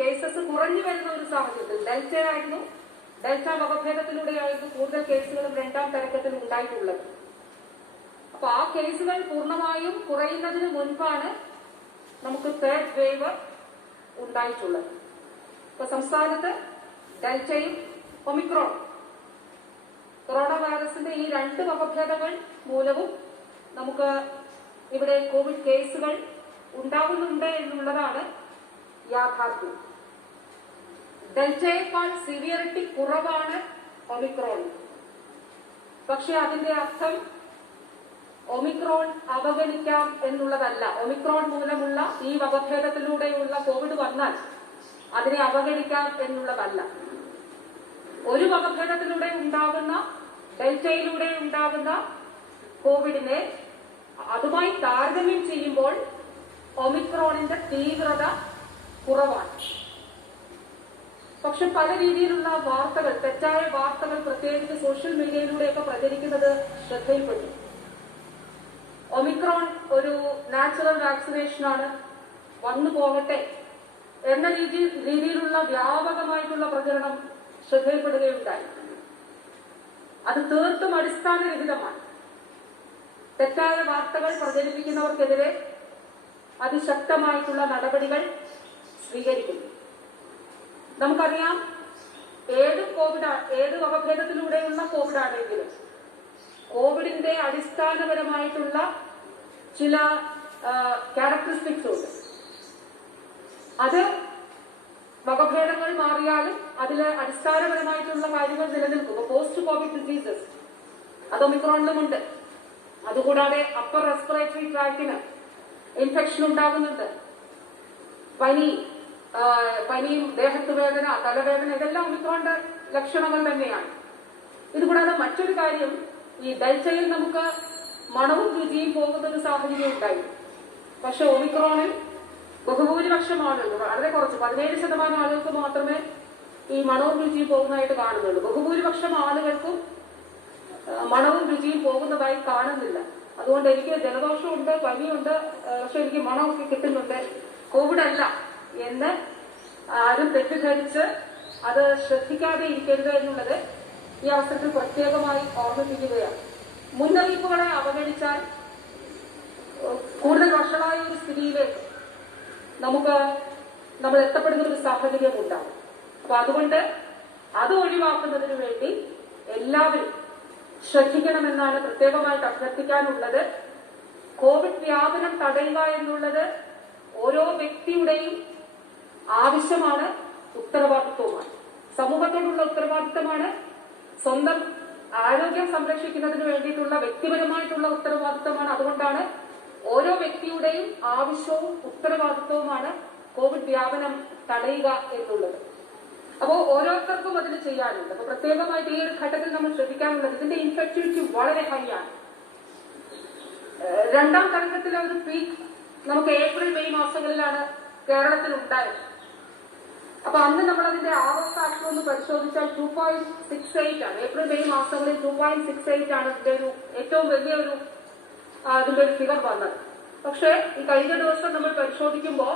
Cases കുറഞ്ഞു വരുന്ന ഒരു സാഹചര്യത്തിൽ ഡെൽറ്റ വകഭേദത്തിലൂടെയായിരുന്നു കൂടുതൽ കേസുകളും രണ്ടാം തരംഗത്തിൽ ഉണ്ടായിട്ടുള്ളത്. അപ്പൊ ആ കേസുകൾ പൂർണ്ണമായും കുറയുന്നതിന് മുൻപാണ് നമുക്ക് തേർഡ് വേവ് ഉണ്ടായിട്ടുള്ളത്. ഇപ്പൊ സംസ്ഥാനത്ത് ഡെൽറ്റയും ഒമിക്രോൺ കൊറോണ വൈറസിന്റെ ഈ രണ്ട് വകഭേദങ്ങൾ മൂലവും നമുക്ക് ഇവിടെ കോവിഡ് കേസുകൾ ഉണ്ടാകുന്നുണ്ട് എന്നുള്ളതാണ് യാഥാർത്ഥ്യം. ഡെൽറ്റയേക്കാൾ സിവിയറിറ്റി കുറവാണ് ഒമിക്രോൺ. പക്ഷെ അതിന്റെ അർത്ഥം ഒമിക്രോൺ അവഗണിക്കാം എന്നുള്ളതല്ല. ഒമിക്രോൺ മൂലമുള്ള ഈ വകഭേദത്തിലൂടെയുള്ള കോവിഡ് വന്നാൽ അതിനെ അവഗണിക്കാം എന്നുള്ളതല്ല. ഒരു വകഭേദത്തിലൂടെ ഉണ്ടാകുന്ന ഡെൽറ്റയിലൂടെ ഉണ്ടാകുന്ന കോവിഡിനെ അതുമായി താരതമ്യം ചെയ്യുമ്പോൾ ഒമിക്രോണിന്റെ തീവ്രത കുറവാണ്. പക്ഷെ പല രീതിയിലുള്ള വാർത്തകൾ, തെറ്റായ വാർത്തകൾ പ്രത്യേകിച്ച് സോഷ്യൽ മീഡിയയിലൂടെയൊക്കെ പ്രചരിക്കുന്നത് ശ്രദ്ധയിൽപ്പെട്ടു. ഒമിക്രോൺ ഒരു നാച്ചുറൽ വാക്സിനേഷനാണ്, വന്നു പോകട്ടെ എന്ന രീതിയിലുള്ള വ്യാപകമായിട്ടുള്ള പ്രചരണം ശ്രദ്ധയിൽപ്പെടുകയുണ്ടായി. അത് തീർത്തും അടിസ്ഥാനരഹിതമാണ്. തെറ്റായ വാർത്തകൾ പ്രചരിപ്പിക്കുന്നവർക്കെതിരെ അതിശക്തമായിട്ടുള്ള നടപടികൾ സ്വീകരിക്കുന്നു. നമുക്കറിയാം, ഏത് വകഭേദത്തിലൂടെയുള്ള കോവിഡ് ആണെങ്കിലും കോവിഡിന്റെ അടിസ്ഥാനപരമായിട്ടുള്ള ചില ക്യാരക്ടറിസ്റ്റിക്സ് ഉണ്ട്. അത് വകഭേദങ്ങൾ മാറിയാലും അതിൽ അടിസ്ഥാനപരമായിട്ടുള്ള കാര്യങ്ങൾ നിലനിൽക്കും. പോസ്റ്റ് കോവിഡ് ഡിസീസസ് അത് ഒമിക്രോണിലുമുണ്ട്. അതുകൂടാതെ അപ്പർ റെസ്പിറേറ്ററി ട്രാക്റ്റിന് ഇൻഫെക്ഷൻ ഉണ്ടാകുന്നുണ്ട്. പനിയും ദേഹത്ത് വേദന, തലവേദന, ഇതെല്ലാം ഒമിക്രോണിന്റെ ലക്ഷണങ്ങൾ തന്നെയാണ്. ഇതുകൂടാതെ മറ്റൊരു കാര്യം, ഈ ഡെൽറ്റയിൽ നമുക്ക് മണവും രുചിയും പോകുന്ന ഒരു സാഹചര്യം ഉണ്ടായി. പക്ഷെ ഒമിക്രോണിൽ ബഹുഭൂരിപക്ഷം ആളുകൾ, വളരെ കുറച്ച് 17% ആളുകൾക്ക് മാത്രമേ ഈ മണവും രുചിയും പോകുന്നതായിട്ട് കാണുന്നുള്ളൂ. ബഹുഭൂരിപക്ഷം ആളുകൾക്കും മണവും രുചിയും പോകുന്നതായി കാണുന്നില്ല. അതുകൊണ്ട് എനിക്ക് ജലദോഷമുണ്ട്, പനിയുണ്ട്, പക്ഷെ എനിക്ക് മണമൊക്കെ കിട്ടുന്നുണ്ട്, കോവിഡ് അല്ല എന്ന് ആരും തെറ്റിദ്ധരിച്ച് അത് ശ്രദ്ധിക്കാതെ ഇരിക്കരുത് എന്നുള്ളത് ഈ അവസരത്തിൽ പ്രത്യേകമായി ഓർമ്മിപ്പിക്കുകയാണ്. മുന്നറിയിപ്പുകളെ അവഗണിച്ചാൽ കൂടുതൽ വഷളായ ഒരു സ്ഥിതിയിലേക്ക് നമ്മൾ എത്തപ്പെടുന്ന ഒരു സാഹചര്യം ഉണ്ടാകും. അപ്പൊ അതുകൊണ്ട് അത് ഒഴിവാക്കുന്നതിന് വേണ്ടി എല്ലാവരും ശ്രദ്ധിക്കണമെന്നാണ് പ്രത്യേകമായിട്ട് അഭ്യർത്ഥിക്കാനുള്ളത്. കോവിഡ് വ്യാപനം തടയുക എന്നുള്ളത് ഓരോ വ്യക്തിയുടെയും ആവശ്യമാണ്, ഉത്തരവാദിത്വമാണ്, സമൂഹത്തോടുള്ള ഉത്തരവാദിത്തമാണ്, സ്വന്തം ആരോഗ്യം സംരക്ഷിക്കുന്നതിന് വേണ്ടിയിട്ടുള്ള വ്യക്തിപരമായിട്ടുള്ള ഉത്തരവാദിത്തമാണ്. അതുകൊണ്ടാണ് ഓരോ വ്യക്തിയുടെയും ആവശ്യവും ഉത്തരവാദിത്വവുമാണ് കോവിഡ് വ്യാപനം തടയുക എന്നുള്ളത്. അപ്പോൾ ഓരോരുത്തർക്കും അതിന് ചെയ്യാനുണ്ട്. അപ്പൊ പ്രത്യേകമായിട്ട് ഈ ഒരു ഘട്ടത്തിൽ നമ്മൾ ശ്രദ്ധിക്കാനുള്ളത്, ഇതിന്റെ ഇൻഫെക്ടിവിറ്റി വളരെ ഹൈ ആണ്. രണ്ടാം തരംഗത്തിലെ ഒരു പീക്ക് നമുക്ക് ഏപ്രിൽ മെയ് മാസങ്ങളിലാണ് കേരളത്തിൽ ഉണ്ടായത്. അപ്പൊ അന്ന് നമ്മൾ അതിന്റെ ആവർ ഫാക്ടർ ഒന്ന് പരിശോധിച്ചാൽ 2.68 ആണ്. ഏപ്രിൽ മെയ് മാസങ്ങളിൽ 2.68 ആണ് ഇതിന്റെ ഒരു ഏറ്റവും വലിയൊരു അതിന്റെ ഒരു ഫിഗർ വന്നത്. പക്ഷെ ഈ കഴിഞ്ഞ ദിവസം നമ്മൾ പരിശോധിക്കുമ്പോൾ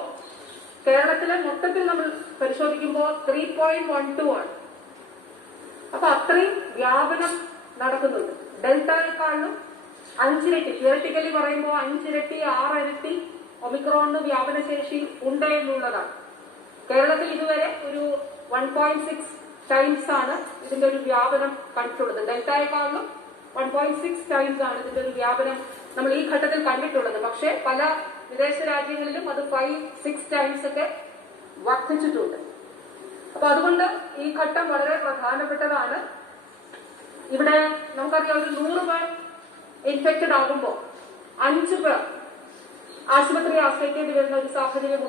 കേരളത്തിലെ മൊത്തത്തിൽ നമ്മൾ പരിശോധിക്കുമ്പോൾ 3.12 ആണ്. അപ്പൊ അത്രയും വ്യാപനം നടക്കുന്നുണ്ട്. ഡെൽറ്റയെക്കാളും 5 ഇരട്ടി, തിയററ്റിക്കലി പറയുമ്പോൾ 5 ഇരട്ടി 6 ഇരട്ടി ഒമിക്രോണിന് വ്യാപനശേഷി ഉണ്ട് എന്നുള്ളതാണ്. കേരളത്തിൽ ഇതുവരെ ഒരു 1.6 ടൈംസ് ആണ് ഇതിന്റെ ഒരു വ്യാപനം കണ്ടിട്ടുള്ളത്. ഡെൽറ്റയെക്കാളും 1.6 ടൈംസ് ആണ് ഇതിന്റെ ഒരു വ്യാപനം നമ്മൾ ഈ ഘട്ടത്തിൽ കണ്ടിട്ടുള്ളത്. പക്ഷെ പല വിദേശ രാജ്യങ്ങളിലും അത് 5-6 ടൈംസ് ഒക്കെ വർദ്ധിച്ചിട്ടുണ്ട്. അപ്പൊ അതുകൊണ്ട് ഈ ഘട്ടം വളരെ പ്രധാനപ്പെട്ടതാണ്. ഇവിടെ നമുക്കറിയാം, ഒരു 100 പേർ ഇൻഫെക്റ്റഡ് ആകുമ്പോൾ 5 പേർ ആശുപത്രിയെ ആശ്രയിക്കേണ്ടി വരുന്ന ഒരു സാഹചര്യം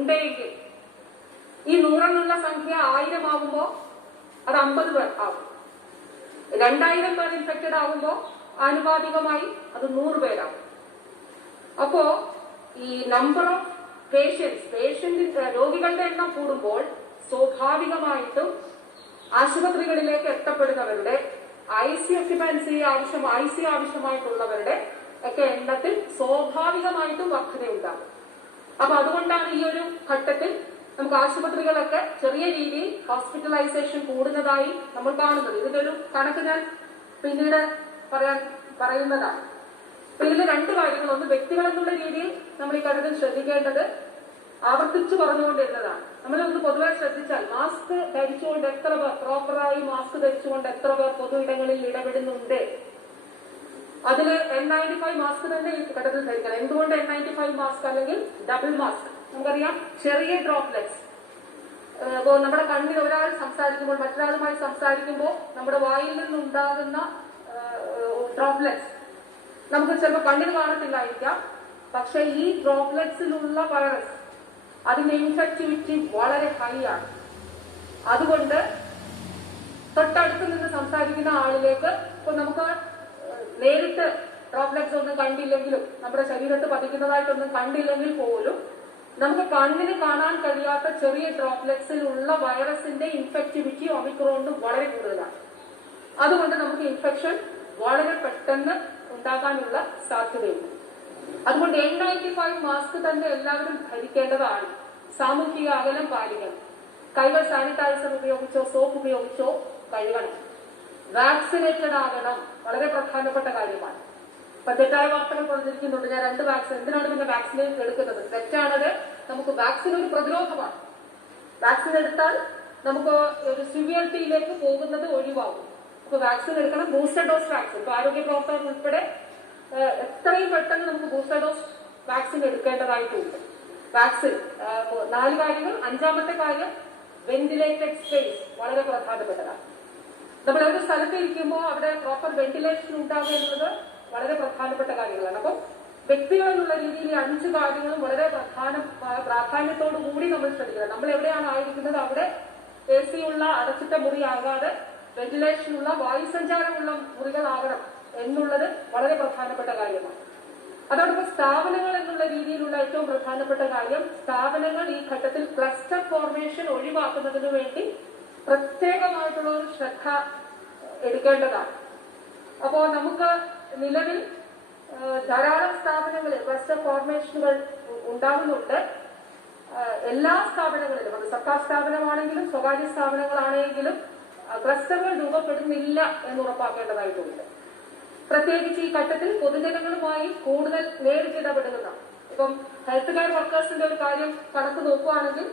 ഉണ്ടെങ്കിൽ ഈ 100 എന്നുള്ള സംഖ്യ 1000 ആകുമ്പോൾ അത് 50 പേർ ആകും. 2000 പേർ ഇൻഫെക്റ്റഡ് ആകുമ്പോൾ ആനുപാതികമായി അത് 100 പേരാകും. അപ്പോ ഈ നമ്പർ ഓഫ് രോഗികളുടെ എണ്ണം കൂടുമ്പോൾ സ്വാഭാവികമായിട്ടും ആശുപത്രികളിലേക്ക് എത്തപ്പെടുന്നവരുടെ ഐസി ആവശ്യമായിട്ടുള്ളവരുടെ ഒക്കെ എണ്ണത്തിൽ സ്വാഭാവികമായിട്ടും വർധനയുണ്ടാകും. അപ്പൊ അതുകൊണ്ടാണ് ഈ ഒരു ഘട്ടത്തിൽ നമുക്ക് ആശുപത്രികളൊക്കെ ചെറിയ രീതിയിൽ ഹോസ്പിറ്റലൈസേഷൻ കൂടുന്നതായി നമ്മൾ കാണുന്നത്. ഇതിന്റെ ഒരു കണക്ക് ഞാൻ പിന്നീട് പറയുന്നതാണ്. അപ്പൊ ഇതിൽ രണ്ട് കാര്യങ്ങൾ. ഒന്ന്, വ്യക്തികൾ എന്നുള്ള രീതിയിൽ നമ്മൾ ഈ ഘട്ടത്തിൽ ശ്രദ്ധിക്കേണ്ടത് ആവർത്തിച്ചു പറഞ്ഞുകൊണ്ടിരുന്നതാണ്. നമ്മളൊന്ന് പൊതുവെ ശ്രദ്ധിച്ചാൽ മാസ്ക് ധരിച്ചുകൊണ്ട് എത്ര പേർ, പ്രോപ്പറായി മാസ്ക് ധരിച്ചുകൊണ്ട് എത്ര പേർ പൊതു ഇടങ്ങളിൽ ഇടപെടുന്നുണ്ട്. അതില് N95 മാസ്ക് തന്നെ ഈ ഘട്ടത്തിൽ ധരിക്കണം. എന്തുകൊണ്ട് N95 മാസ്ക് അല്ലെങ്കിൽ ഡബിൾ മാസ്ക്? നമുക്കറിയാം, ചെറിയ ഡ്രോപ്ലെറ്റ്സ് ഇപ്പോ നമ്മുടെ കണ്ണിൽ ഒരാൾ സംസാരിക്കുമ്പോൾ മറ്റൊരാളുമായി സംസാരിക്കുമ്പോൾ നമ്മുടെ വായിൽ നിന്നുണ്ടാകുന്ന ഡ്രോപ്ലെറ്റ്സ് നമുക്ക് ചിലപ്പോൾ കണ്ണിൽ കാണത്തില്ലായിരിക്കാം. പക്ഷെ ഈ ഡ്രോപ്ലെറ്റ്സിലുള്ള വൈറസ്, അതിന്റെ ഇൻഫെക്ടിവിറ്റി വളരെ ഹൈ ആണ്. അതുകൊണ്ട് തൊട്ടടുത്ത് നിന്ന് സംസാരിക്കുന്ന ആളിലേക്ക് ഇപ്പൊ നമുക്ക് നേരിട്ട് ഡ്രോപ്ലെറ്റ്സ് ഒന്നും കണ്ടില്ലെങ്കിലും, നമ്മുടെ ശരീരത്ത് പതിക്കുന്നതായിട്ടൊന്നും കണ്ടില്ലെങ്കിൽ പോലും നമുക്ക് കണ്ണിന് കാണാൻ കഴിയാത്ത ചെറിയ ഡ്രോപ്ലെറ്റ്സിലുള്ള വൈറസിന്റെ ഇൻഫെക്ടിവിറ്റി ഒമിക്രോണിന് വളരെ കൂടുതലാണ്. അതുകൊണ്ട് നമുക്ക് ഇൻഫെക്ഷൻ വളരെ പെട്ടെന്ന് ഉണ്ടാകാനുള്ള സാധ്യതയുണ്ട്. അതുകൊണ്ട് N95 മാസ്ക് തന്നെ എല്ലാവരും ധരിക്കേണ്ടതാണ്. സാമൂഹിക അകലം പാലിക്കണം. കൈകൾ സാനിറ്റൈസർ ഉപയോഗിച്ചോ സോപ്പ് ഉപയോഗിച്ചോ കഴുകണം. വാക്സിനേറ്റഡ് ആകണം, വളരെ പ്രധാനപ്പെട്ട കാര്യമാണ്. ഇപ്പൊ തെറ്റായ വാർത്തകൾ പ്രചരിക്കുന്നുണ്ട്. ഞാൻ 2 വാക്സിൻ, എന്തിനാണ് പിന്നെ വാക്സിനേറ്റ് എടുക്കുന്നത്? തെറ്റാണത്. നമുക്ക് വാക്സിൻ ഒരു പ്രതിരോധമാണ്. വാക്സിൻ എടുത്താൽ നമുക്ക് ഒരു സിവിയറിറ്റിയിലേക്ക് പോകുന്നത് ഒഴിവാകും. അപ്പൊ വാക്സിൻ എടുക്കണം. ബൂസ്റ്റർ ഡോസ് വാക്സിൻ, ഇപ്പൊ ആരോഗ്യ പ്രവർത്തകർ ഉൾപ്പെടെ എത്രയും പെട്ടെന്ന് നമുക്ക് ബൂസ്റ്റർ ഡോസ് വാക്സിൻ എടുക്കേണ്ടതായിട്ടുണ്ട്. വാക്സിൻ 4 കാര്യങ്ങൾ. 5ാമത്തെ കാര്യം, വെന്റിലേറ്റഡ് സ്പേസ് വളരെ പ്രധാനപ്പെട്ടതാണ്. നമ്മൾ ഒരു സ്ഥലത്ത് ഇരിക്കുമ്പോൾ അവിടെ പ്രോപ്പർ വെന്റിലേഷൻ ഉണ്ടാകുക എന്നുള്ളത് വളരെ പ്രധാനപ്പെട്ട കാര്യങ്ങളാണ്. അപ്പം വ്യക്തികളെന്നുള്ള രീതിയിൽ 5 കാര്യങ്ങളും വളരെ പ്രാധാന്യത്തോടു കൂടി നമ്മൾ ശ്രദ്ധിക്കണം. നമ്മൾ എവിടെയാണ് ആയിരിക്കുന്നത് അവിടെ AC ഉള്ള അടച്ചിട്ട മുറിയാകാതെ വെന്റിലേഷനുള്ള വായുസഞ്ചാരമുള്ള മുറികളാകണം എന്നുള്ളത് വളരെ പ്രധാനപ്പെട്ട കാര്യമാണ്. അതോടൊപ്പം സ്ഥാപനങ്ങൾ എന്നുള്ള രീതിയിലുള്ള ഏറ്റവും പ്രധാനപ്പെട്ട കാര്യം, സ്ഥാപനങ്ങൾ ഈ ഘട്ടത്തിൽ ക്ലസ്റ്റർ ഫോർമേഷൻ ഒഴിവാക്കുന്നതിന് വേണ്ടി പ്രത്യേകമായിട്ടുള്ള ഒരു ശ്രദ്ധ എടുക്കേണ്ടതാണ്. അപ്പോ നമുക്ക് നിലവിൽ ധാരാളം സ്ഥാപനങ്ങളിൽ ക്ലസ്റ്റർ ഫോർമേഷനുകൾ ഉണ്ടാകുന്നുണ്ട്. എല്ലാ സ്ഥാപനങ്ങളിലും, അത് സർക്കാർ സ്ഥാപനമാണെങ്കിലും സ്വകാര്യ സ്ഥാപനങ്ങളാണെങ്കിലും ക്ലസ്റ്ററുകൾ രൂപപ്പെടുന്നില്ല എന്ന് ഉറപ്പാക്കേണ്ടതായിട്ടുണ്ട്. പ്രത്യേകിച്ച് ഈ ഘട്ടത്തിൽ പൊതുജനങ്ങളുമായി കൂടുതൽ നേരിട്ടിടപെടുന്ന, ഇപ്പം ഹെൽത്ത് കെയർ വർക്കേഴ്സിന്റെ ഒരു കാര്യം കണക്ക് നോക്കുകയാണെങ്കിൽ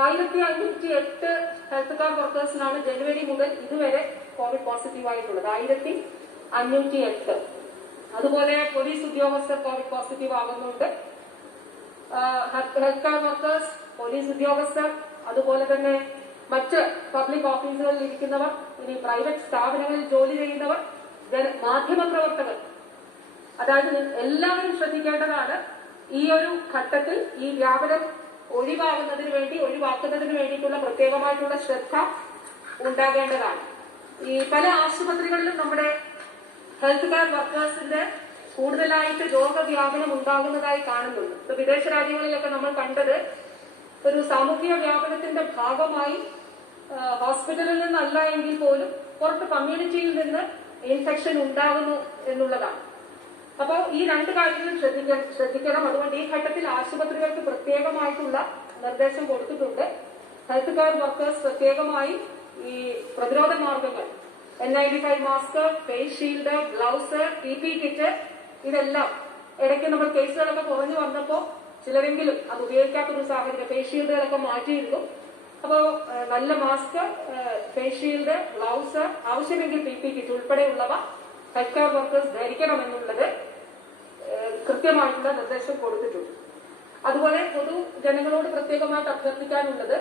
1508 ഹെൽത്ത് കെയർ വർക്കേഴ്സിനാണ് ജനുവരി മുതൽ ഇതുവരെ കോവിഡ് പോസിറ്റീവ് ആയിട്ടുള്ളത്. 1508. അതുപോലെ പോലീസ് ഉദ്യോഗസ്ഥർ കോവിഡ് പോസിറ്റീവ് ആകുന്നുണ്ട്. ഹെൽത്ത് കെയർ വർക്കേഴ്സ്, പോലീസ് ഉദ്യോഗസ്ഥർ, അതുപോലെ തന്നെ മറ്റ് പബ്ലിക് ഓഫീസുകളിൽ ഇരിക്കുന്നവർ, ഇനി പ്രൈവറ്റ് സ്ഥാപനങ്ങളിൽ ജോലി ചെയ്യുന്നവർ, മാധ്യമപ്രവർത്തകർ, അതായത് എല്ലാവരും ശ്രദ്ധിക്കേണ്ടതാണ്. ഈ ഒരു ഘട്ടത്തിൽ ഈ വ്യാപനം ഒഴിവാക്കുന്നതിന് വേണ്ടിയിട്ടുള്ള പ്രത്യേകമായിട്ടുള്ള ശ്രദ്ധ ഉണ്ടാകേണ്ടതാണ്. ഈ പല ആശുപത്രികളിലും നമ്മുടെ ഹെൽത്ത് കെയർ വർക്കേഴ്സിന്റെ കൂടുതലായിട്ട് രോഗവ്യാപനം ഉണ്ടാകുന്നതായി കാണുന്നുണ്ട്. ഇപ്പൊ വിദേശ രാജ്യങ്ങളിലൊക്കെ നമ്മൾ കണ്ടത് ഒരു സാമൂഹിക വ്യാപനത്തിന്റെ ഭാഗമായി ഹോസ്പിറ്റലിൽ നിന്നല്ല എങ്കിൽ പോലും പുറത്ത് കമ്മ്യൂണിറ്റിയിൽ നിന്ന് ഇൻഫെക്ഷൻ ഉണ്ടാകുന്നു എന്നുള്ളതാണ്. അപ്പോൾ ഈ 2 കാര്യങ്ങൾ ശ്രദ്ധിക്കണം. അതുകൊണ്ട് ഈ ഘട്ടത്തിൽ ആശുപത്രികൾക്ക് പ്രത്യേകമായിട്ടുള്ള നിർദ്ദേശം കൊടുത്തിട്ടുണ്ട്. ഹെൽത്ത് കെയർ വർക്കേഴ്സ് പ്രത്യേകമായി ഈ പ്രതിരോധ മാർഗങ്ങൾ, N95 mask, face shield, gloves, PP kit, ഇതെല്ലാം ഇടയ്ക്ക് നമ്മൾ കേസുകളൊക്കെ കുറഞ്ഞു വന്നപ്പോൾ ചിലരെങ്കിലും അത് ഉപയോഗിക്കാത്തൊരു സാഹചര്യം, ഫേസ് ഷീൽഡുകളൊക്കെ മാറ്റിയിരുന്നു. അപ്പോൾ നല്ല മാസ്ക്, ഫേസ് ഷീൽഡ്, ഗ്ലൗസ്, ആവശ്യമെങ്കിൽ PP കിറ്റ് ഉൾപ്പെടെയുള്ളവ ഹെൽത്ത് കെയർ വർക്കേഴ്സ് ധരിക്കണമെന്നുള്ളത് കൃത്യമായിട്ടുള്ള നിർദ്ദേശം കൊടുത്തിട്ടുണ്ട്. അതുപോലെ പൊതുജനങ്ങളോട് പ്രത്യേകമായിട്ട് അഭ്യർത്ഥിക്കാനുള്ളത്,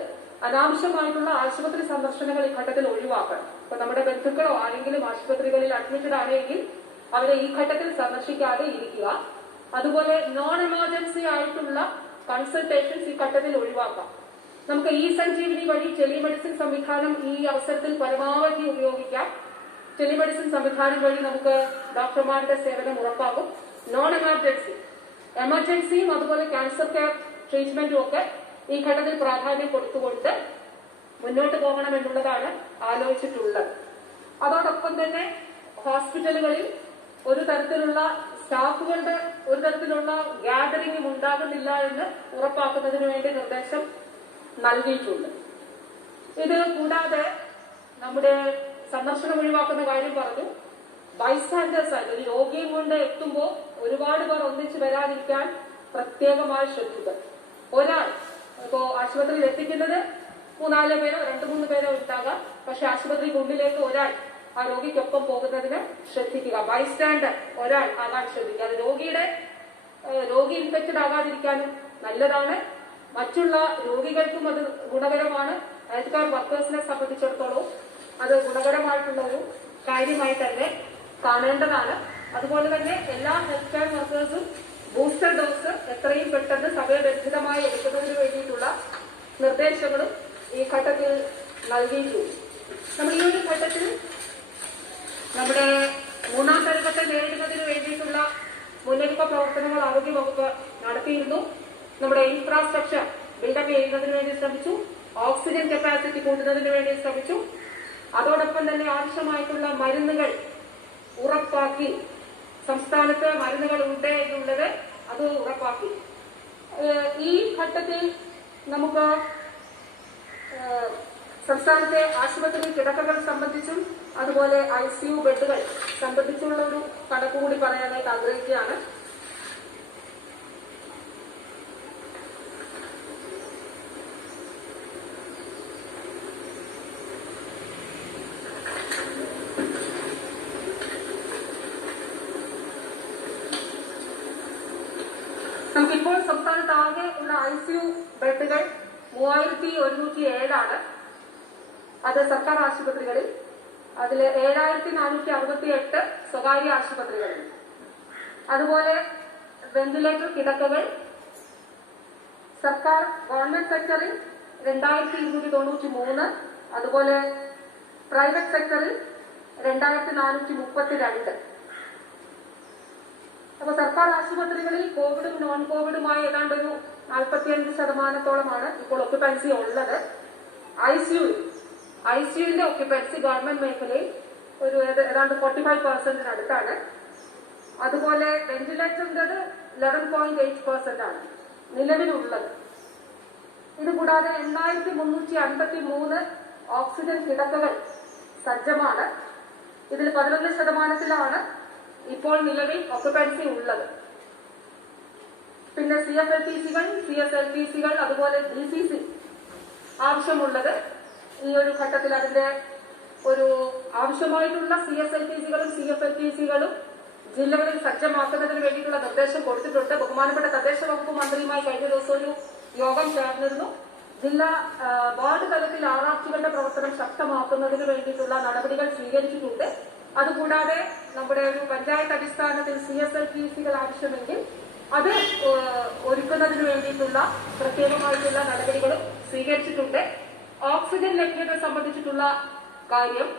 അനാവശ്യമായിട്ടുള്ള ആശുപത്രി സന്ദർശനങ്ങൾ ഈ ഘട്ടത്തിൽ ഒഴിവാക്കണം. ഇപ്പൊ നമ്മുടെ ബന്ധുക്കളോ ആരെങ്കിലും ആശുപത്രികളിൽ അഡ്മിറ്റഡ് ആണെങ്കിൽ അവരെ ഈ ഘട്ടത്തിൽ സന്ദർശിക്കാതെ ഇരിക്കുക. അതുപോലെ നോൺ എമർജൻസി ആയിട്ടുള്ള കൺസൾട്ടേഷൻസ് ഈ ഘട്ടത്തിൽ ഒഴിവാക്കാം. നമുക്ക് ഇ-സഞ്ജീവനി വഴി ടെലിമെഡിസിൻ സംവിധാനം ഈ അവസരത്തിൽ പരമാവധി ഉപയോഗിക്കാം. ടെലിമെഡിസിൻ സംവിധാനം വഴി നമുക്ക് ഡോക്ടർമാരുടെ സേവനം ഉറപ്പാകും. നോൺ എമർജൻസിയും അതുപോലെ ക്യാൻസർ കെയർ ട്രീറ്റ്മെന്റും ഒക്കെ ഈ ഘട്ടത്തിൽ പ്രാധാന്യം കൊടുത്തുകൊണ്ട് മുന്നോട്ട് പോകണമെന്നുള്ളതാണ് ആലോചിച്ചിട്ടുള്ളത്. അതോടൊപ്പം തന്നെ ഹോസ്പിറ്റലുകളിൽ ഒരു തരത്തിലുള്ള സ്റ്റാഫുകളുടെ ഒരു തരത്തിലുള്ള ഗ്യാതറിംഗും ഉണ്ടാകുന്നില്ല എന്ന് ഉറപ്പാക്കുന്നതിന് വേണ്ടി നിർദ്ദേശം നൽകിയിട്ടുണ്ട്. ഇത് കൂടാതെ നമ്മുടെ സന്ദർശനം ഒഴിവാക്കുന്ന കാര്യം പറഞ്ഞു. ബൈസ്റ്റാൻഡേഴ്സ് ആയിട്ട് ഒരു രോഗിയും കൊണ്ട് എത്തുമ്പോൾ ഒരുപാട് പേർ ഒന്നിച്ച് വരാതിരിക്കാൻ പ്രത്യേകമായി ശ്രദ്ധിക്കുക. ഒരാൾ ഇപ്പോ ആശുപത്രിയിൽ എത്തിക്കുന്നത് 3-4 പേരോ 2-3 പേരോ ഉണ്ടാകാം. പക്ഷെ ആശുപത്രിക്കുള്ളിലേക്ക് ഒരാൾ ആ രോഗിക്കൊപ്പം പോകുന്നതിന് ശ്രദ്ധിക്കുക. ബൈസ്റ്റാൻഡർ ഒരാൾ ആകാൻ ശ്രദ്ധിക്കുക. അത് രോഗി ഇൻഫെക്റ്റഡ് ആകാതിരിക്കാനും നല്ലതാണ്. മറ്റുള്ള രോഗികൾക്കും അത് ഗുണകരമാണ്. ഹെൽത്ത് കെയർ വർക്കേഴ്സിനെ സംബന്ധിച്ചിടത്തോളം അത് ഗുണകരമായിട്ടുള്ള ഒരു കാര്യമായി തന്നെ കാണേണ്ടതാണ്. അതുപോലെ തന്നെ എല്ലാ ഹെൽത്ത് കെയർ വർക്കേഴ്സും ബൂസ്റ്റർ ഡോസ് എത്രയും പെട്ടെന്ന് സമയബന്ധിതമായി എടുക്കുന്നതിന് വേണ്ടിയിട്ടുള്ള നിർദ്ദേശങ്ങളും ഈ ഘട്ടത്തിൽ നൽകിയിട്ടുണ്ട്. നമ്മൾ ഈ ഒരു ഘട്ടത്തിൽ നമ്മുടെ 3ാം തരംഗത്തെ നേരിടുന്നതിന് വേണ്ടിയിട്ടുള്ള മുന്നൊരുക്ക പ്രവർത്തനങ്ങൾ ആരോഗ്യവകുപ്പ് നടത്തിയിരുന്നു. നമ്മുടെ ഇൻഫ്രാസ്ട്രക്ചർ ബിൽഡപ്പ് ചെയ്യുന്നതിന് വേണ്ടി ശ്രമിച്ചു. ഓക്സിജൻ കപ്പാസിറ്റി കൂട്ടുന്നതിന് വേണ്ടി ശ്രമിച്ചു. അതോടൊപ്പം തന്നെ ആവശ്യമായിട്ടുള്ള മരുന്നുകൾ ഉറപ്പാക്കി. സംസ്ഥാനത്ത് മരുന്നുകൾ ഉണ്ട് എന്നുള്ളത് അത് ഉറപ്പാക്കി. ഈ ഘട്ടത്തിൽ നമുക്ക് സംസ്ഥാനത്തെ ആശുപത്രി കിടക്കകൾ സംബന്ധിച്ചും അതുപോലെ ICU ബെഡുകൾ സംബന്ധിച്ചുള്ള ഒരു കണക്ക് കൂടി പറയാനായിട്ട് ആഗ്രഹിക്കുകയാണ്. നമുക്കിപ്പോൾ സംസ്ഥാനത്ത് ആകെ ഉള്ള ICU ബെഡുകൾ 3107 അത് സർക്കാർ ആശുപത്രികളിൽ. അതിൽ 7468 സ്വകാര്യ ആശുപത്രികളിൽ. അതുപോലെ വെന്റിലേറ്റർ കിടക്കകൾ സർക്കാർ ഗവൺമെന്റ് സെക്ടറിൽ 2293, അതുപോലെ പ്രൈവറ്റ് സെക്ടറിൽ 2432. അപ്പൊ സർക്കാർ ആശുപത്രികളിൽ കോവിഡും നോൺ കോവിഡുമായി ഏതാണ്ട് ഒരു 45% ഇപ്പോൾ ഒക്യുപ്പൻസി ഉള്ളത്. ഐസിയുവിന്റെ ഒക്യുപ്പൻസി ഗവൺമെന്റ് മേഖലയിൽ ഒരു ഏതാണ്ട് 45% അടുത്താണ്. അതുപോലെ വെന്റിലേറ്ററിന്റെ 11.8% നിലവിലുള്ളത്. ഇതുകൂടാതെ 8353 ഓക്സിജൻ കിടക്കകൾ സജ്ജമാണ്. ഇതിൽ 11% ഇപ്പോൾ നിലവിൽ ഒക്യുപ്പൻസി ഉള്ളത്. പിന്നെ CFLTCകൾ, CSLTCകൾ, അതുപോലെ DCC ആവശ്യമുള്ളത്. ഈ ഒരു ഘട്ടത്തിൽ അതിന്റെ ഒരു ആവശ്യമായിട്ടുള്ള CSLTCകളും CFLTCകളും ജില്ലകളിൽ സജ്ജമാക്കുന്നതിന് വേണ്ടിയിട്ടുള്ള നിർദ്ദേശം കൊടുത്തിട്ടുണ്ട്. ബഹുമാനപ്പെട്ട തദ്ദേശ വകുപ്പ് മന്ത്രിയുമായി കഴിഞ്ഞ ദിവസം ഒരു യോഗം ചേർന്നിരുന്നു. ജില്ലാ വാർഡ് തലത്തിൽ RRTകളുടെ പ്രവർത്തനം ശക്തമാക്കുന്നതിന് വേണ്ടിയിട്ടുള്ള നടപടികൾ സ്വീകരിച്ചിട്ടുണ്ട്. അതുകൂടാതെ നമ്മുടെ ഒരു പഞ്ചായത്ത് അടിസ്ഥാനത്തിൽ CSLTCകൾ ആവശ്യമെങ്കിൽ അത് ഒരുക്കുന്നതിന് വേണ്ടിയിട്ടുള്ള പ്രത്യേകമായിട്ടുള്ള നടപടികളും സ്വീകരിച്ചിട്ടുണ്ട്. ഓക്സിജൻ ലഭ്യത സംബന്ധിച്ചിട്ടുള്ള കാര്യം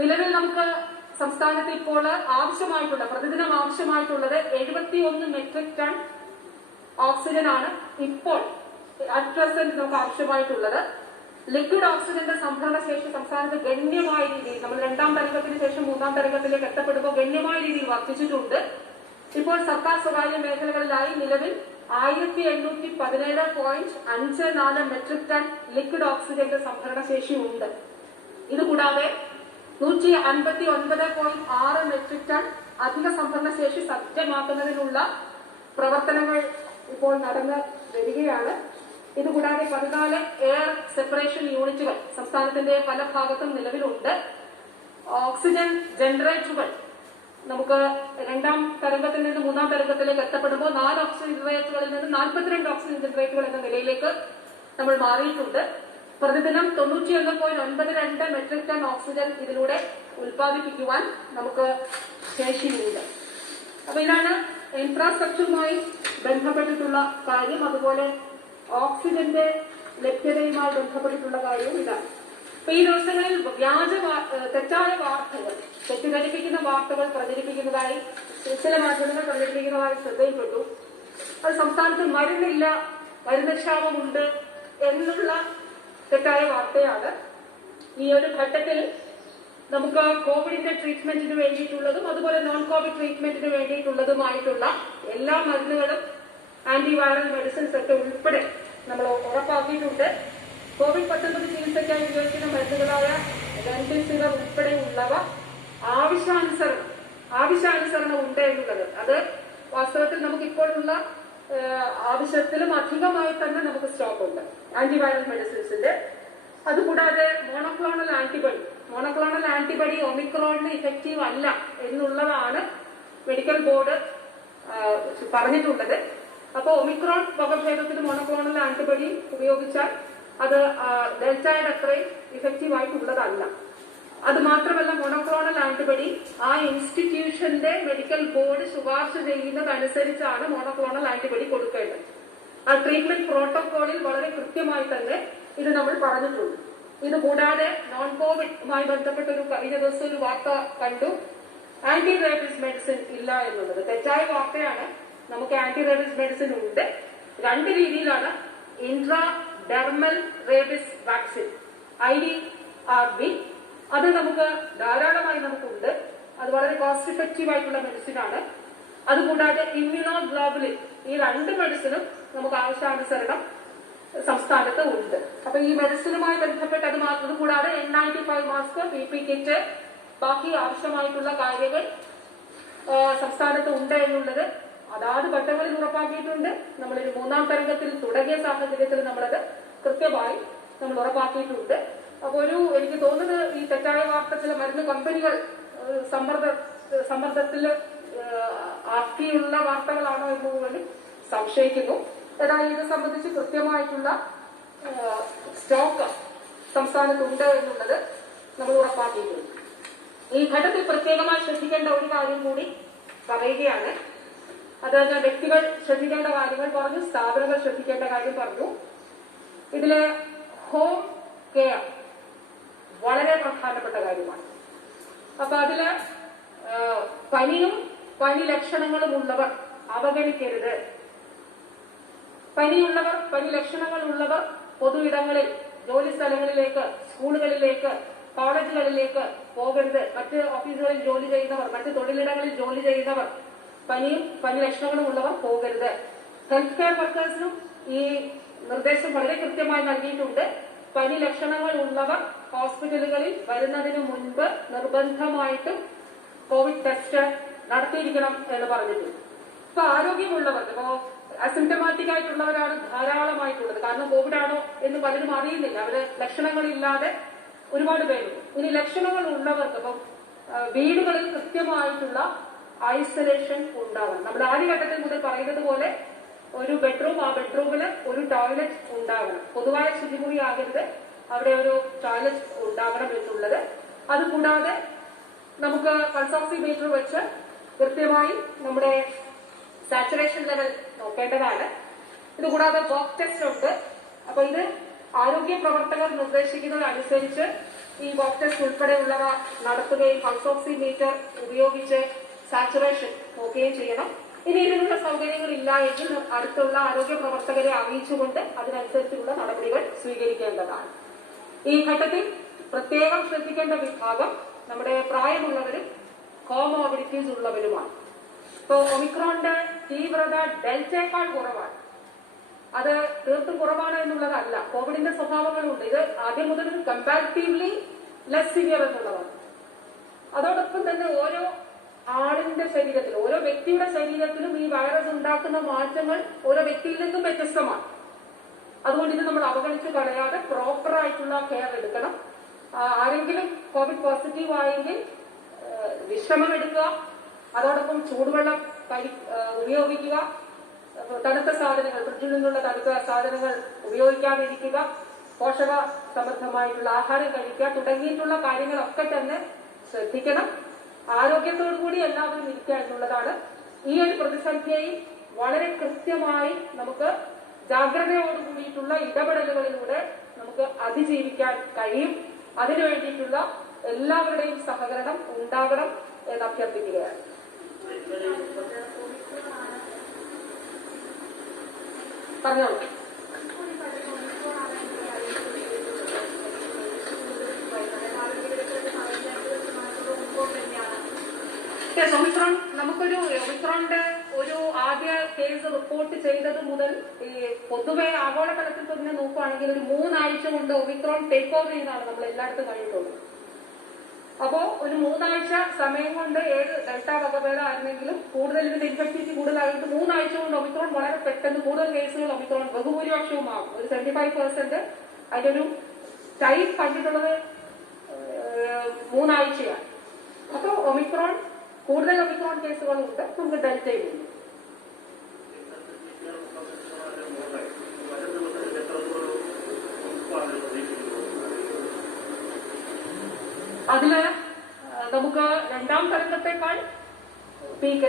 നിലവിൽ നമുക്ക് സംസ്ഥാനത്ത് ഇപ്പോൾ ആവശ്യമായിട്ടുള്ള പ്രതിദിനം ആവശ്യമായിട്ടുള്ളത് 71 മെട്രിക് ടൺ ഓക്സിജനാണ് ഇപ്പോൾ അറ്റ് പ്രസന്റ് നമുക്ക് ആവശ്യമായിട്ടുള്ളത്. ലിക്വിഡ് ഓക്സിജന്റെ സംഭരണ ശേഷി സംസ്ഥാനത്ത് ഗണ്യമായ രീതിയിൽ നമ്മൾ 2ാം തരംഗത്തിന് ശേഷം 3ാം തരംഗത്തിലേക്ക് എത്തപ്പെടുമ്പോൾ ഗണ്യമായ രീതിയിൽ വർദ്ധിച്ചിട്ടുണ്ട്. ഇപ്പോൾ സർക്കാർ സ്വകാര്യ മേഖലകളിലായി നിലവിൽ 1817.54 മെട്രിക് ടൺ ലിക്വിഡ് ഓക്സിജന്റെ സംഭരണ ശേഷി ഉണ്ട്. ഇതുകൂടാതെ 159.6 മെട്രിക് ടൺ അധിക സംഭരണ ശേഷി സജ്ജമാക്കുന്നതിനുള്ള പ്രവർത്തനങ്ങൾ ഇപ്പോൾ നടന്നു വരികയാണ്. ഇതുകൂടാതെ 14 എയർ സെപ്പറേഷൻ യൂണിറ്റുകൾ സംസ്ഥാനത്തിന്റെ പല ഭാഗത്തും നിലവിലുണ്ട്. ഓക്സിജൻ ജനറേറ്ററുകൾ നമുക്ക് 2ാം തരംഗത്തിൽ നിന്ന് 3ാം തരംഗത്തിലേക്ക് എത്തപ്പെടുമ്പോൾ 4 ഓക്സിജൻ ജനറേറ്ററുകളിൽ നിന്ന് 42 ഓക്സിജൻ ജനറേറ്ററുകൾ എന്ന നിലയിലേക്ക് നമ്മൾ മാറിയിട്ടുണ്ട്. പ്രതിദിനം 91.92 മെട്രിക് ടൺ ഓക്സിജൻ ഇതിലൂടെ ഉൽപ്പാദിപ്പിക്കുവാൻ നമുക്ക് ശേഷിയുണ്ട്. അപ്പൊ ഇതാണ് ഇൻഫ്രാസ്ട്രക്ചറുമായി ബന്ധപ്പെട്ടിട്ടുള്ള കാര്യം. അതുപോലെ ഓക്സിജന്റെ ലഭ്യതയുമായി ബന്ധപ്പെട്ടിട്ടുള്ള കാര്യവും ഇതാണ്. അപ്പൊ ഈ ദിവസങ്ങളിൽ തെറ്റായ വാർത്തകൾ, തെറ്റിദ്ധരിപ്പിക്കുന്ന വാർത്തകൾ പ്രചരിപ്പിക്കുന്നതായി ചില മാധ്യമങ്ങൾ പ്രചരിപ്പിക്കുന്നതായി ശ്രദ്ധയിൽപ്പെട്ടു. അത് സംസ്ഥാനത്ത് മരുന്നില്ല, നമുക്ക് കോവിഡിന്റെ ട്രീറ്റ്മെന്റിന് വേണ്ടിയിട്ടുള്ളതും അതുപോലെ നോൺ കോവിഡ് ട്രീറ്റ്മെന്റിന് വേണ്ടിയിട്ടുള്ളതുമായിട്ടുള്ള എല്ലാ മരുന്നുകളും ആന്റിവൈറൽ മെഡിസിൻസ് ഒക്കെ ഉൾപ്പെടെ നമ്മൾ ഉറപ്പാക്കിയിട്ടുണ്ട്. COVID-19 ചികിത്സയ്ക്കായി ഉപയോഗിക്കുന്ന മരുന്നുകളായ റെംഡെസിവിർ ഉൾപ്പെടെയുള്ളവ ആവശ്യാനുസരണം ഉണ്ട് എന്നുള്ളത് അത് വാസ്തവത്തിൽ നമുക്കിപ്പോഴുള്ള ആവശ്യത്തിലും അധികമായി തന്നെ നമുക്ക് സ്റ്റോക്ക് ഉണ്ട് ആന്റിവൈറൽ മെഡിസിൻസിന്റെ. അതുകൂടാതെ മോണോക്ലോണൽ ആന്റിബഡി ഒമിക്രോണിന് ഇഫക്റ്റീവ് അല്ല എന്നുള്ളതാണ് മെഡിക്കൽ ബോർഡ് പറഞ്ഞിട്ടുള്ളത്. അപ്പോൾ ഒമിക്രോൺ വകഭേദത്തിന് മോണോക്ലോണൽ ആന്റിബഡി ഉപയോഗിച്ചാൽ അത് ഡെൽറ്റയുടെ അത്രയും ഇഫക്റ്റീവ് ആയിട്ടുള്ളതല്ല. അത് മാത്രമല്ല മോണോക്ലോണൽ ആന്റിബഡി ആ ഇൻസ്റ്റിറ്റ്യൂഷന്റെ മെഡിക്കൽ ബോർഡ് ശുപാർശ ചെയ്യുന്നതനുസരിച്ചാണ് മോണോക്ലോണൽ ആന്റിബഡി കൊടുക്കേണ്ടത്. ആ ട്രീറ്റ്മെന്റ് പ്രോട്ടോകോളിൽ വളരെ കൃത്യമായി തന്നെ ഇത് നമ്മൾ പറഞ്ഞിട്ടുണ്ട്. ഇത് കൂടാതെ നോൺ കോവിഡുമായി ബന്ധപ്പെട്ട കഴിഞ്ഞ ദിവസം ഒരു വാർത്ത കണ്ടു, ആന്റി റേബീസ് മെഡിസിൻ ഇല്ല എന്നുള്ളത് തെറ്റായ വാർത്തയാണ്. നമുക്ക് ആന്റി റേബീസ് മെഡിസിൻ ഉണ്ട്. 2 രീതിയിലാണ്. ഇൻട്രാഡെർമൽ റേബീസ് വാക്സിൻ IDRV അത് നമുക്ക് ധാരാളമായി നമുക്കുണ്ട്. അത് വളരെ കോസ്റ്റ് ഇഫക്റ്റീവ് ആയിട്ടുള്ള മെഡിസിൻ ആണ്. അതുകൂടാതെ ഇമ്മ്യൂണോഗ്ലോബുലിൻ ഈ 2 മെഡിസിനും നമുക്ക് ആവശ്യാനുസരണം സംസ്ഥാനത്ത് ഉണ്ട്. അപ്പൊ ഈ മെഡിസിനുമായി ബന്ധപ്പെട്ട് അത് കൂടാതെ N95 മാസ്ക്, PP കിറ്റ്, ബാക്കി ആവശ്യമായിട്ടുള്ള കാര്യങ്ങൾ സംസ്ഥാനത്ത് ഉണ്ട് എന്നുള്ളത് അതാത് ഘട്ടങ്ങളിൽ ഉറപ്പാക്കിയിട്ടുണ്ട്. നമ്മളൊരു 3ാം തരംഗത്തിൽ തുടങ്ങിയ സാഹചര്യത്തിൽ നമ്മളത് കൃത്യമായി നമ്മൾ ഉറപ്പാക്കിയിട്ടുണ്ട്. അപ്പൊ എനിക്ക് തോന്നുന്നത് ഈ തെറ്റായ വാർത്ത ചില മരുന്ന് കമ്പനികൾ സമ്മർദ്ദത്തിൽ ആക്കിയുള്ള വാർത്തകളാണോ എന്ന് പോലും സംശയിക്കുന്നു. ഏതായാലും ഇത് സംബന്ധിച്ച് കൃത്യമായിട്ടുള്ള സ്റ്റോക്ക് സംസ്ഥാനത്തുണ്ട് എന്നുള്ളത് നമ്മൾ ഉറപ്പാക്കിയിട്ടുണ്ട്. ഈ ഘട്ടത്തിൽ പ്രത്യേകമായി ശ്രദ്ധിക്കേണ്ട ഒരു കാര്യം കൂടി പറയുകയാണ്. അതായത് വ്യക്തികൾ ശ്രദ്ധിക്കേണ്ട കാര്യങ്ങൾ പറഞ്ഞു, സ്ഥാപനങ്ങൾ ശ്രദ്ധിക്കേണ്ട കാര്യം പറഞ്ഞു. ഇതില് ഹോം കെയർ വളരെ പ്രധാനപ്പെട്ട കാര്യമാണ്. അപ്പൊ അതില് പനിയും പനി ലക്ഷണങ്ങളും ഉള്ളവർ അവഗണിക്കരുത്. പനി ലക്ഷണങ്ങൾ ഉള്ളവർ പൊതു ഇടങ്ങളിൽ, ജോലി സ്ഥലങ്ങളിലേക്ക്, സ്കൂളുകളിലേക്ക്, കോളേജുകളിലേക്ക് പോകരുത്. മറ്റ് ഓഫീസുകളിൽ ജോലി ചെയ്യുന്നവർ, മറ്റ് തൊഴിലിടങ്ങളിൽ ജോലി ചെയ്യുന്നവർ, പനി ലക്ഷണങ്ങളും ഉള്ളവർ പോകരുത്. ഹെൽത്ത് കെയർ വർക്കേഴ്സിനും ഈ നിർദ്ദേശം വളരെ കൃത്യമായി നൽകിയിട്ടുണ്ട്. പനി ലക്ഷണങ്ങൾ ഉള്ളവർ ഹോസ്പിറ്റലുകളിൽ വരുന്നതിന് മുൻപ് നിർബന്ധമായിട്ടും കോവിഡ് ടെസ്റ്റ് നടത്തിയിരിക്കണം എന്ന് പറഞ്ഞിട്ടുണ്ട്. ഇപ്പൊ ആരോഗ്യമുള്ളവർക്ക്, ഇപ്പോ അസിംറ്റമാറ്റിക് ആയിട്ടുള്ളവരാണ് ധാരാളമായിട്ടുള്ളത്. കാരണം കോവിഡ് ആണോ എന്ന് പലരും അറിയുന്നില്ല. അവര് ലക്ഷണങ്ങളില്ലാതെ ഒരുപാട് പേരുണ്ട്. ഇനി ലക്ഷണങ്ങൾ ഉള്ളവർക്ക് ഇപ്പം വീടുകളിൽ കൃത്യമായിട്ടുള്ള ഐസൊലേഷൻ ഉണ്ടാവണം. നമ്മൾ ആദ്യഘട്ടത്തിൽ മുതൽ പറയുന്നത് പോലെ ഒരു ബെഡ്റൂം, ആ ബെഡ്റൂമില് ഒരു ടോയ്ലറ്റ് ഉണ്ടാവണം. പൊതുവായ ശുചിമുറി ആകരുത്, അവിടെ ഒരു ടോയ്ലറ്റ് ഉണ്ടാവണം എന്നുള്ളത്. അതുകൂടാതെ നമുക്ക് പൾസ് ഓക്സിമീറ്റർ വെച്ച് കൃത്യമായി നമ്മുടെ സാച്ചുറേഷൻ ലെവൽ നോക്കേണ്ടതാണ്. ഇതുകൂടാതെ വോക്ക് ടെസ്റ്റ് ഉണ്ട്. അപ്പൊ ഇത് ആരോഗ്യ പ്രവർത്തകർ നിർദ്ദേശിക്കുന്നതനുസരിച്ച് ഈ വോക്ക് ടെസ്റ്റ് ഉൾപ്പെടെയുള്ളവ നടത്തുകയും പൾസ് ഓക്സിമീറ്റർ ഉപയോഗിച്ച് സാച്ചുറേഷൻ നോക്കുകയും ചെയ്യണം. ഇനി ഇതിനുള്ള സൗകര്യങ്ങൾ ഇല്ല എങ്കിൽ അടുത്തുള്ള ആരോഗ്യ പ്രവർത്തകരെ അറിയിച്ചുകൊണ്ട് അതിനനുസരിച്ചുള്ള നടപടികൾ സ്വീകരിക്കേണ്ടതാണ്. ഈ ഘട്ടത്തിൽ പ്രത്യേകം ശ്രദ്ധിക്കേണ്ട വിഭാഗം നമ്മുടെ പ്രായമുള്ളവരും കോമോബിഡിറ്റീസ് ഉള്ളവരുമാണ്. ഇപ്പോ ഒമിക്രോണിന്റെ തീവ്രത ഡെൽറ്റയേക്കാൾ കുറവാണ്. അത് തീർത്തും കുറവാണ് എന്നുള്ളതല്ല, കോവിഡിന്റെ സ്വഭാവങ്ങളുണ്ട്. ഇത് ആദ്യം മുതൽ കമ്പാരിറ്റീവ്ലി ലെസ് സിവിയർ എന്നുള്ളതാണ്. അതോടൊപ്പം തന്നെ ഓരോ ആളിന്റെ ശരീരത്തിലും, ഓരോ വ്യക്തിയുടെ ശരീരത്തിലും ഈ വൈറസ് ഉണ്ടാക്കുന്ന മാറ്റങ്ങൾ ഓരോ വ്യക്തിയിൽ നിന്നും വ്യത്യസ്തമാണ്. അതുകൊണ്ട് ഇത് നമ്മൾ അവഗണിച്ച് കളയാതെ പ്രോപ്പർ ആയിട്ടുള്ള കെയർ എടുക്കണം. ആരെങ്കിലും കോവിഡ് പോസിറ്റീവ് ആയെങ്കിൽ വിശ്രമം എടുക്കുക, അതോടൊപ്പം ചൂടുവെള്ളം ഉപയോഗിക്കുക, തണുത്ത സാധനങ്ങൾ, ഫ്രിഡ്ജിൽ നിന്നുള്ള തണുത്ത സാധനങ്ങൾ ഉപയോഗിക്കാതിരിക്കുക, പോഷക സമൃദ്ധമായിട്ടുള്ള ആഹാരം കഴിക്കുക തുടങ്ങിയിട്ടുള്ള കാര്യങ്ങളൊക്കെ തന്നെ ശ്രദ്ധിക്കണം. ആരോഗ്യത്തോടു കൂടി എല്ലാവരും ഇരിക്കുക എന്നുള്ളതാണ്. ഈ ഒരു പ്രതിസന്ധിയെയും വളരെ കൃത്യമായി നമുക്ക് ജാഗ്രതയോട് കൂടിയിട്ടുള്ള ഇടപെടലുകളിലൂടെ നമുക്ക് അതിജീവിക്കാൻ കഴിയും. അതിനു വേണ്ടിയിട്ടുള്ള എല്ലാവരുടെയും സഹകരണം ഉണ്ടാകണം എന്ന് അഭ്യർത്ഥിക്കുകയാണ്. പറഞ്ഞോളൂ. നമുക്കൊരു ഒമിക്രോണിന്റെ ഒരു ആദ്യ കേസ് റിപ്പോർട്ട് ചെയ്തത് മുതൽ ഈ പൊതുവെ ആഗോളതലത്തിൽ തന്നെ നോക്കുകയാണെങ്കിൽ ഒരു 3 ആഴ്ച കൊണ്ട് ഒമിക്രോൺ ടേക്ക് ഓവർ ചെയ്യുന്നതാണ് നമ്മൾ എല്ലായിടത്തും കഴിഞ്ഞിട്ടുള്ളത്. അപ്പോ ഒരു 3 ആഴ്ച സമയം കൊണ്ട് ഏത് ഡെൽറ്റ വകഭേദമായിരുന്നെങ്കിലും കൂടുതൽ ഇതിന്റെ ഇൻഫെക്ടിവിറ്റി കൂടുതലായിട്ട് 3 ആഴ്ച കൊണ്ട് ഒമിക്രോൺ വളരെ പെട്ടെന്ന് കൂടുതൽ കേസുകൾ ഒമിക്രോൺ ബഹുഭൂരിപക്ഷവും ആകും. ഒരു 75% അതിന്റെ ഒരു ടൈം കണ്ടിട്ടുള്ളത് 3 ആഴ്ചയാണ്. അപ്പൊ ഒമിക്രോൺ കൂടുതൽ ഒമിക്രോൺ കേസുകളുണ്ട് നമുക്ക് ഡെൽറ്റയിലുണ്ട്. അതില് നമുക്ക് രണ്ടാം തരംഗത്തെക്കാൾ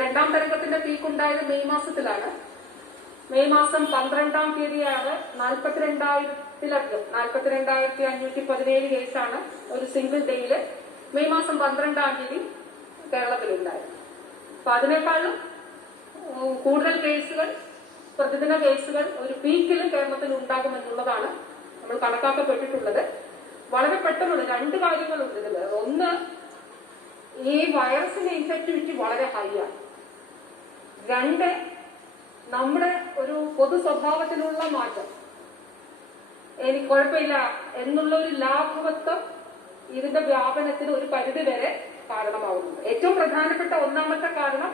രണ്ടാം തരംഗത്തിന്റെ പീക്ക് ഉണ്ടായത് മെയ് മാസത്തിലാണ്. മെയ് മാസം 12-ാം തീയതിയാണ് 42,000-ലധികം 42,517 കേസാണ് ഒരു സിംഗിൾ ഡേയില് മെയ് മാസം 12-ാം തീയതി കേരളത്തിലുണ്ടായത്. അപ്പൊ അതിനേക്കാളും കൂടുതൽ കേസുകൾ, പ്രതിദിന കേസുകൾ ഒരു പീക്കിലും കേരളത്തിൽ ഉണ്ടാകുമെന്നുള്ളതാണ് നമ്മൾ കണക്കാക്കപ്പെട്ടിട്ടുള്ളത്. വളരെ പെട്ടെന്നുള്ള 2 കാര്യങ്ങളുണ്ട് ഇതിൽ. ഒന്ന്, ഈ വൈറസിന്റെ ഇൻഫെക്ടിവിറ്റി വളരെ ഹൈ ആണ്. 2, നമ്മുടെ ഒരു പൊതു സ്വഭാവത്തിലുള്ള മാറ്റം, എനിക്ക് കുഴപ്പമില്ല എന്നുള്ള ഒരു ലാഘവത്വം ഇതിന്റെ വ്യാപനത്തിന് ഒരു പരിധി വരെ കാരണമാകുന്നുണ്ട്. ഏറ്റവും പ്രധാനപ്പെട്ട ഒന്നാമത്തെ കാരണം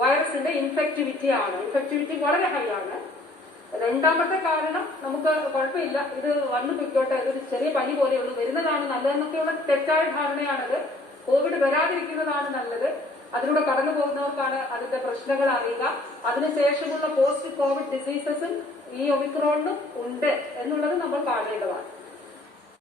വൈറസിന്റെ ഇൻഫെക്ടിവിറ്റി ആണ്. ഇൻഫെക്ടിവിറ്റി വളരെ ഹൈ ആണ്. രണ്ടാമത്തെ കാരണം നമുക്ക് കുഴപ്പമില്ല, ഇത് വന്നു പൊയ്ക്കോട്ടെ, ഇതൊരു ചെറിയ പനി പോലെയുള്ളൂ, വരുന്നതാണ് നല്ലതെന്നൊക്കെയുള്ള തെറ്റായ ധാരണയാണത്. കോവിഡ് വരാതിരിക്കുന്നതാണ് നല്ലത്. അതിലൂടെ കടന്നു പോകുന്നവർക്കാണ് അതിന്റെ പ്രശ്നങ്ങൾ അറിയുക. അതിനുശേഷമുള്ള പോസ്റ്റ് കോവിഡ് ഡിസീസസും ഈ ഒമിക്രോണിനും ഉണ്ട് എന്നുള്ളത് നമ്മൾ കാണേണ്ടതാണ്.